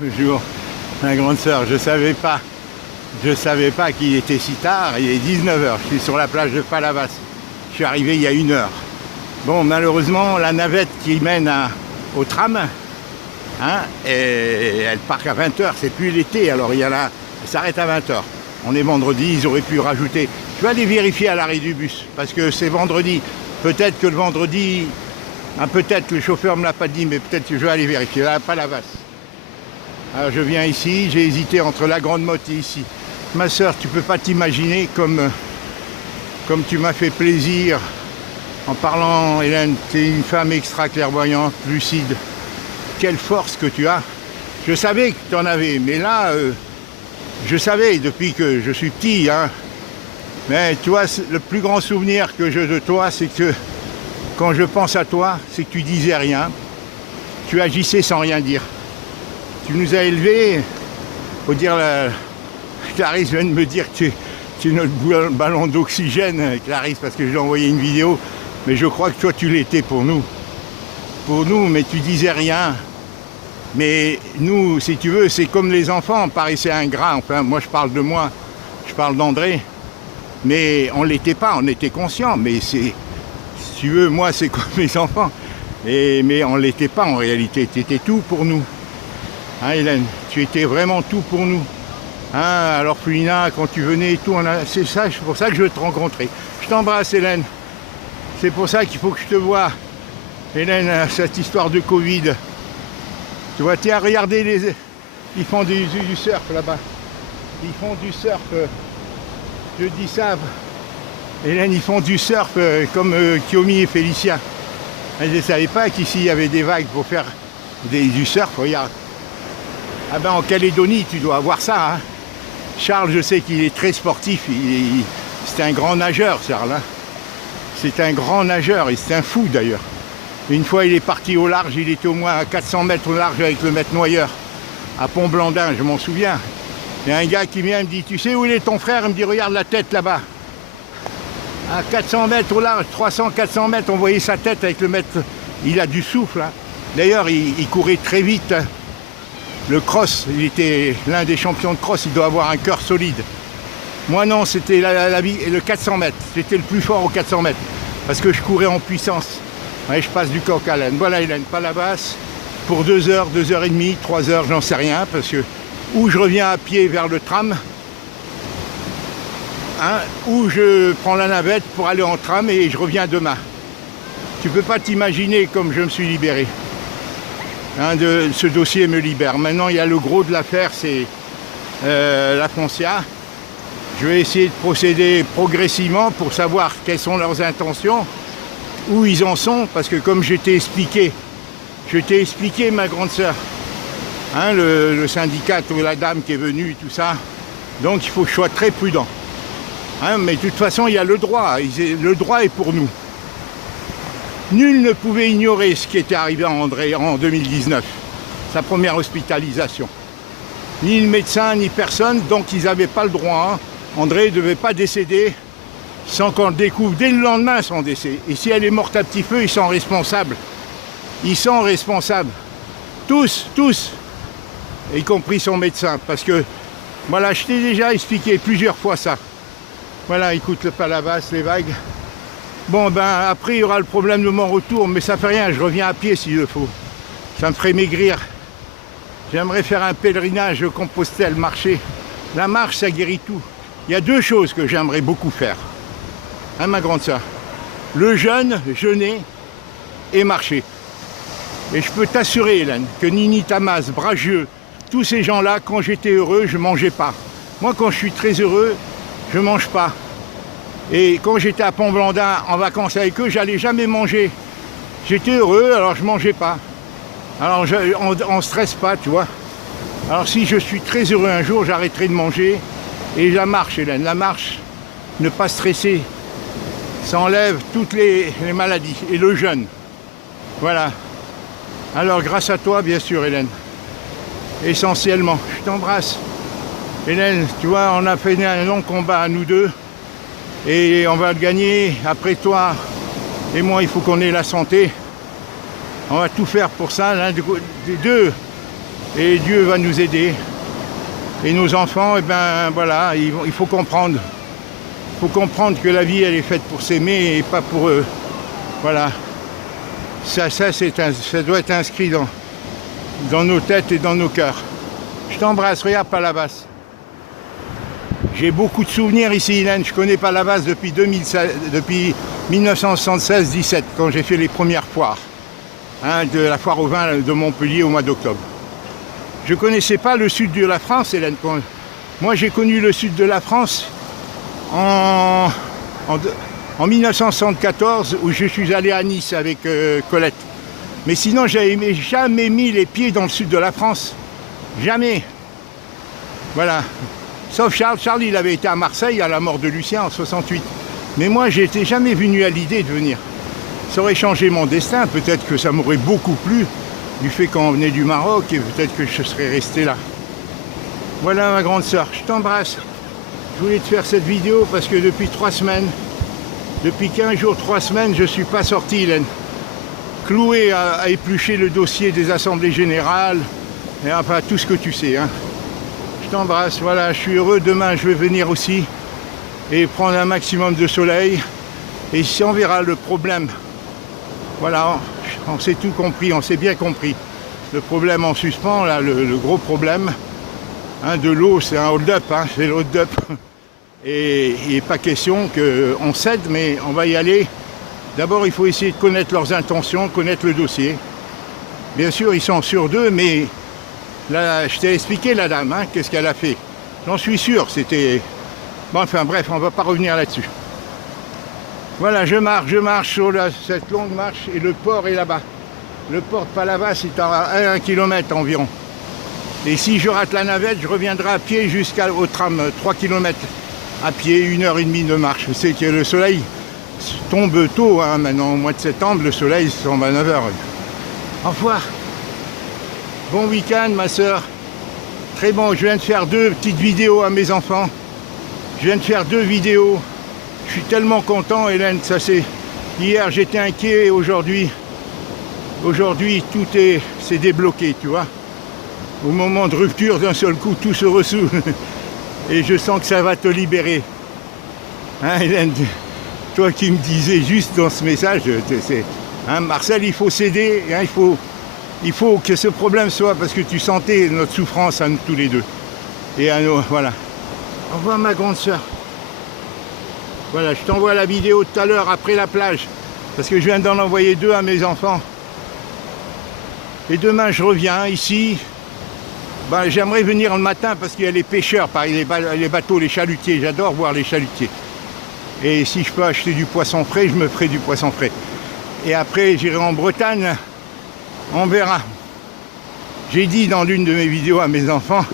Bonjour, ma grande sœur, je savais pas qu'il était si tard, il est 19 h, je suis sur la plage de Palavas, je suis arrivé il y a 1 heure. Bon, malheureusement, la navette qui mène au tram, et elle part à 20 h, c'est plus l'été, alors il elle s'arrête à 20 h. On est vendredi, ils auraient pu rajouter. Je vais aller vérifier à l'arrêt du bus, parce que c'est vendredi, peut-être que le vendredi, peut-être le chauffeur ne me l'a pas dit, mais peut-être que je vais aller vérifier, à Palavas. Alors je viens ici, j'ai hésité entre la Grande Motte et ici. Ma soeur, tu peux pas t'imaginer comme tu m'as fait plaisir en parlant, Hélène, tu es une femme extra clairvoyante, lucide. Quelle force que tu as. Je savais que tu en avais, mais là, je savais depuis que je suis petit. Mais tu vois, le plus grand souvenir que j'ai de toi, c'est que quand je pense à toi, c'est que tu disais rien. Tu agissais sans rien dire. Tu nous as élevés, faut dire, Clarisse vient de me dire que tu es notre ballon d'oxygène, Clarisse, parce que j'ai envoyé une vidéo, mais je crois que toi tu l'étais pour nous. Pour nous, mais tu disais rien. Mais nous, si tu veux, c'est comme les enfants, on paraissait ingrats, enfin moi je parle de moi, je parle d'André, mais on ne l'était pas, on était conscients, mais c'est, si tu veux, moi c'est comme les enfants, mais on ne l'était pas en réalité, tu étais tout pour nous. Hélène, tu étais vraiment tout pour nous. À l'orphelinat, quand tu venais et tout, c'est pour ça que je veux te rencontrer. Je t'embrasse, Hélène. C'est pour ça qu'il faut que je te voie. Hélène, cette histoire de Covid. Tu vois, tiens, regardez, ils font du surf là-bas. Ils font du surf, je dis ça. Hélène, ils font du surf comme Kiomi et Félicien. Je ne savais pas qu'ici il y avait des vagues pour faire du surf, regarde. En Calédonie, tu dois avoir ça. Charles, je sais qu'il est très sportif. C'est un grand nageur, Charles. C'est un grand nageur et c'est un fou d'ailleurs. Une fois, il est parti au large. Il était au moins à 400 mètres au large avec le maître noyeur à Pont-Blandin, je m'en souviens. Il y a un gars qui vient et me dit, tu sais où il est ton frère? Il me dit, regarde la tête là-bas. À 400 mètres au large, 300, 400 mètres, on voyait sa tête avec le maître. Il a du souffle. D'ailleurs, il courait très vite. Le cross, il était l'un des champions de cross, il doit avoir un cœur solide. Moi non, c'était le 400 mètres, j'étais le plus fort au 400 mètres, parce que je courais en puissance. Ouais, je passe du coq à l'âne. Voilà Hélène, Palavas, pour 2 heures, 2 heures et demie, 3 heures, j'en sais rien, parce que ou je reviens à pied vers le tram, ou je prends la navette pour aller en tram et je reviens demain. Tu peux pas t'imaginer comme je me suis libéré. Ce dossier me libère. Maintenant, il y a le gros de l'affaire, c'est la Foncia. Je vais essayer de procéder progressivement pour savoir quelles sont leurs intentions, où ils en sont, parce que comme je t'ai expliqué, ma grande sœur, le syndicat, la dame qui est venue, tout ça, donc il faut que je sois très prudent. Mais de toute façon, il y a le droit est pour nous. Nul ne pouvait ignorer ce qui était arrivé à André en 2019, sa première hospitalisation. Ni le médecin, ni personne, donc ils n'avaient pas le droit. André ne devait pas décéder sans qu'on le découvre dès le lendemain son décès. Et si elle est morte à petit feu, ils sont responsables. Ils sont responsables. Tous, y compris son médecin. Parce que, voilà, je t'ai déjà expliqué plusieurs fois ça. Voilà, écoute le Palavas, les vagues. Bon, après, il y aura le problème de mon retour, mais ça fait rien, je reviens à pied s'il le faut. Ça me ferait maigrir. J'aimerais faire un pèlerinage de Compostelle, marcher. La marche, ça guérit tout. Il y a 2 choses que j'aimerais beaucoup faire. Ma grande sœur. Le jeûner et marcher. Et je peux t'assurer, Hélène, que Nini Tamas, Bragieux, tous ces gens-là, quand j'étais heureux, je ne mangeais pas. Moi, quand je suis très heureux, je ne mange pas. Et quand j'étais à Pont-Blandin en vacances avec eux, j'allais jamais manger. J'étais heureux, alors je mangeais pas. Alors on ne stresse pas, tu vois. Alors si je suis très heureux un jour, j'arrêterai de manger. Et la marche, Hélène, la marche, ne pas stresser, ça enlève toutes les maladies. Et le jeûne. Voilà. Alors grâce à toi, bien sûr, Hélène. Essentiellement. Je t'embrasse. Hélène, tu vois, on a fait un long combat à nous deux. Et on va le gagner. Après toi et moi, il faut qu'on ait la santé. On va tout faire pour ça, l'un des deux. Et Dieu va nous aider. Et nos enfants, eh ben voilà, il faut comprendre. Il faut comprendre que la vie, elle est faite pour s'aimer et pas pour eux. Voilà. Ça doit être inscrit dans nos têtes et dans nos cœurs. Je t'embrasse, regarde Palavas. J'ai beaucoup de souvenirs ici, Hélène. Je connais Palavas depuis 1976-17, quand j'ai fait les premières foires. De la foire au vin de Montpellier au mois d'octobre. Je ne connaissais pas le sud de la France, Hélène. Moi, j'ai connu le sud de la France en 1974, où je suis allé à Nice avec Colette. Mais sinon, j'avais jamais mis les pieds dans le sud de la France. Jamais. Voilà. Sauf Charles. Charles, il avait été à Marseille à la mort de Lucien en 68. Mais moi, je n'étais jamais venu à l'idée de venir. Ça aurait changé mon destin. Peut-être que ça m'aurait beaucoup plu. Du fait qu'on venait du Maroc, et peut-être que je serais resté là. Voilà ma grande sœur, je t'embrasse. Je voulais te faire cette vidéo parce que depuis 3 semaines, depuis 15 jours, 3 semaines, je ne suis pas sorti, Hélène. Cloué à éplucher le dossier des assemblées générales, et enfin tout ce que tu sais. Hein. Je t'embrasse, voilà, je suis heureux. Demain, je vais venir aussi et prendre un maximum de soleil. Et si on verra le problème, voilà. On s'est tout compris, on s'est bien compris. Le problème en suspens, là, le gros problème de l'eau, c'est un hold-up, c'est le hold-up. Et il n'est pas question qu'on cède, mais on va y aller. D'abord, il faut essayer de connaître leurs intentions, connaître le dossier. Bien sûr, ils sont sûrs d'eux, mais là, je t'ai expliqué la dame, qu'est-ce qu'elle a fait. J'en suis sûr, c'était... Bon, enfin bref, on ne va pas revenir là-dessus. Voilà, je marche sur cette longue marche et le port est là-bas. Le port de Palavas est à 1 km environ. Et si je rate la navette, je reviendrai à pied jusqu'au tram, 3 km à pied, 1h30 de marche. Je sais que le soleil tombe tôt, maintenant au mois de septembre, le soleil tombe à 9h. Au revoir. Bon week-end, ma soeur. Très bon, je viens de faire 2 petites vidéos à mes enfants. Je viens de faire 2 vidéos. Je suis tellement content, Hélène, ça c'est... Hier j'étais inquiet, aujourd'hui tout c'est débloqué, tu vois. Au moment de rupture, d'un seul coup, tout se ressoule. Et je sens que ça va te libérer. Hélène, toi qui me disais juste dans ce message, Marcel, il faut céder, il faut que ce problème soit, parce que tu sentais notre souffrance à nous tous les deux. Et à nous, voilà. Au revoir ma grande sœur. Voilà, je t'envoie la vidéo tout à l'heure après la plage, parce que je viens d'en envoyer 2 à mes enfants. Et demain, je reviens ici. J'aimerais venir le matin parce qu'il y a les pêcheurs, pareil, les bateaux, les chalutiers. J'adore voir les chalutiers. Et si je peux acheter du poisson frais, je me ferai du poisson frais. Et après, j'irai en Bretagne. On verra. J'ai dit dans l'une de mes vidéos à mes enfants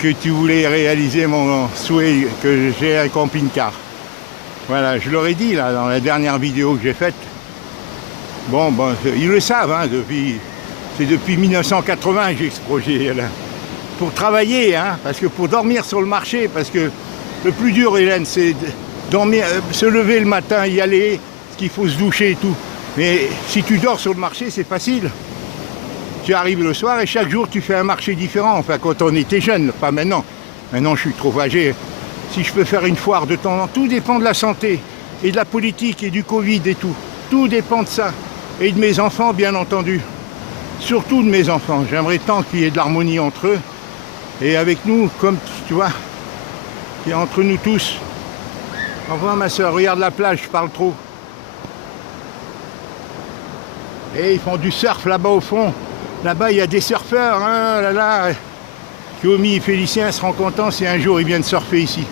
que tu voulais réaliser mon souhait, que j'ai un camping-car. Voilà, je leur ai dit là dans la dernière vidéo que j'ai faite. Bon, ils le savent, c'est depuis 1980 que j'ai ce projet là. Pour travailler, parce que pour dormir sur le marché, parce que le plus dur, Hélène, c'est dormir, se lever le matin, y aller, qu'il faut se doucher et tout. Mais si tu dors sur le marché, c'est facile. Tu arrives le soir et chaque jour tu fais un marché différent. Enfin, quand on était jeune, pas maintenant. Maintenant, je suis trop âgé. Si je peux faire une foire de temps en temps, tout dépend de la santé et de la politique et du Covid et tout. Tout dépend de ça. Et de mes enfants, bien entendu. Surtout de mes enfants. J'aimerais tant qu'il y ait de l'harmonie entre eux. Et avec nous, comme tu vois, et entre nous tous. Au revoir ma soeur, regarde la plage, je parle trop. Et ils font du surf là-bas au fond. Là-bas, il y a des surfeurs. Kiomi et Félicien seront contents si un jour ils viennent surfer ici.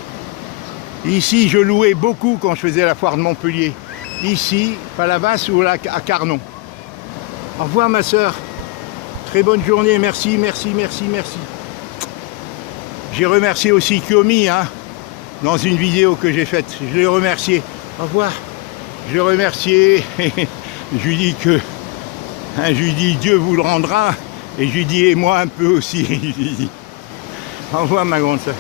Ici, je louais beaucoup quand je faisais la foire de Montpellier. Ici, Palavas ou à Carnon. Au revoir ma soeur. Très bonne journée, merci. J'ai remercié aussi Kiomi, dans une vidéo que j'ai faite. Je l'ai remercié. Au revoir. Je l'ai remercié. Je lui dis que... je lui dis Dieu vous le rendra. Et je lui dis et moi un peu aussi. Au revoir ma grande soeur.